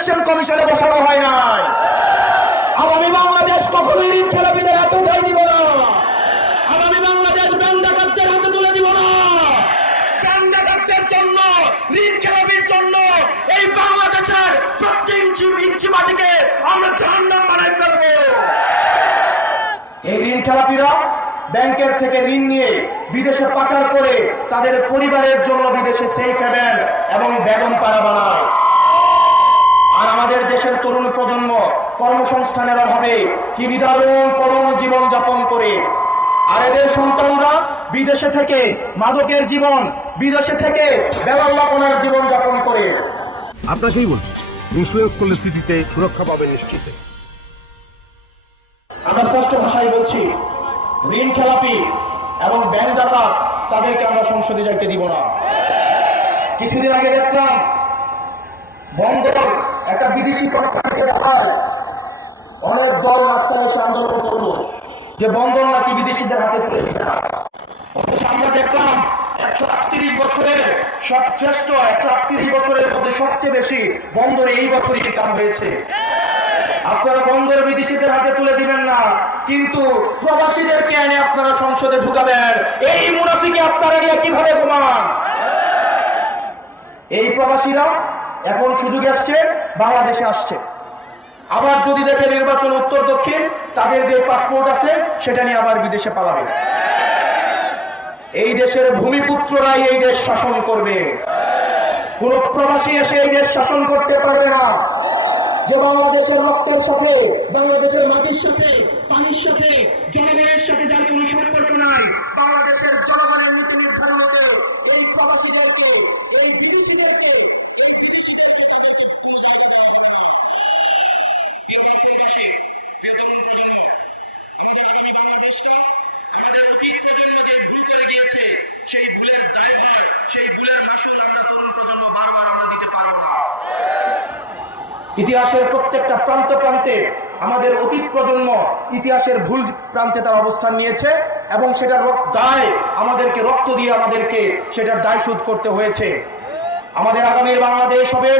Election কমিশনে বসানো হয় নাই। আগামী বাংলাদেশ কখনোই ঋণ খেলাপিদের হাতে উঠাই দিব না। আগামী বাংলাদেশ ব্যাংক ডাকাতদের হাতে তুলে দিব না। ব্যাংক ডাকাতদের জন্য, ঋণ খেলাপির জন্য এই বাংলাদেশের প্রত্যেক ইঞ্চি মাটিকে আমরা জাহান্নাম বানাই ফেলবো। এই ঋণ খেলাপিরা ব্যাংকের থেকে ঋণ নিয়ে বিদেশে পাচার করে তাদের পরিবারের জন্য বিদেশে সেফ হেভেন এবং বেগম পাড়া বানায়। আর আমাদের দেশের তরুণ প্রজন্ম কর্মসংস্থানের অভাবে কি নিদারুণ করুণ জীবন যাপন করে। আর এদের সন্তানরা বিদেশে থেকে মাদকের জীবন, বিদেশে থেকে বেলাল্লাপনার জীবন যাপন করে। আপনাকেই বলছি, ইন্স্যুরেন্স করলে সিটিতে সুরক্ষা পাবেন নিশ্চিত। আমরা স্পষ্ট ভাষায় বলছি, ঋণ খেলাপি এবং ব্যাংক ডাকাত তাদেরকে আমরা সংসদে যাইতে দিব না। কিছুদিন আগে দেখলাম বন্দর একটা বিদেশি কোম্পানিকে দেখায় অনেক দল রাস্তায় এসে আন্দোলন করলো যে বন্দর নাকি বিদেশিদের হাতে তুলে দিবে না। আমরা দেখলাম 138 বছরের শ্রেষ্ঠ 138 বছরের মধ্যে সবচেয়ে বেশি বন্দরে এই বছরই ইনকাম হয়েছে। আপনারা বন্দর বিদেশিদের হাতে তুলে দিবেন না, কিন্তু প্রবাসীদেরকে এনে আপনারা সংসদে ঢুকাবেন। এই মুনাফিকে আপনারা নিয়ে কিভাবে ঘুমান? এই প্রবাসীরা এখন সুযোগ আসছে, বাংলাদেশে আসছে। আবার যদি দেখে নির্বাচন উত্তর দক্ষিণ, তাদের যে পাসপোর্ট আছে সেটা নিয়ে আবার বিদেশে পালাবে। এই দেশের ভূমিপুত্ররাই এই দেশ শাসন করবে। কোন প্রবাসী এসে এই দেশ শাসন করতে পারবে না। যে বাংলাদেশের রক্তের সাথে, বাংলাদেশের মাটির সাথে, পানির সাথে, জনগণের সাথে যার কোনো সম্পর্ক নাই, বাংলাদেশের জনগণের নীতি নির্ধারণকে এই প্রবাসীদেরকে, এই বিদেশিদেরকে তাদেরকে কোনো জায়গা দেওয়া হবে না। আগামী বাংলাদেশটা, আমাদের অতীত প্রজন্ম যে ভুল করে গিয়েছে, সেই ভুলের দায়ভার, সেই ভুলের মাসুল আমরা তরুণ প্রজন্ম বারবার আমরা দিতে পারবো না। ইতিহাসের প্রত্যেকটা প্রান্ত প্রান্তে আমাদের অতীত প্রজন্ম ইতিহাসের ভুল প্রান্তে তার অবস্থান নিয়েছে এবং সেটার দায় আমাদেরকে রক্ত দিয়ে আমাদেরকে সেটার দায় শোধ করতে হয়েছে। আমাদের আগামীর বাংলাদেশ হবে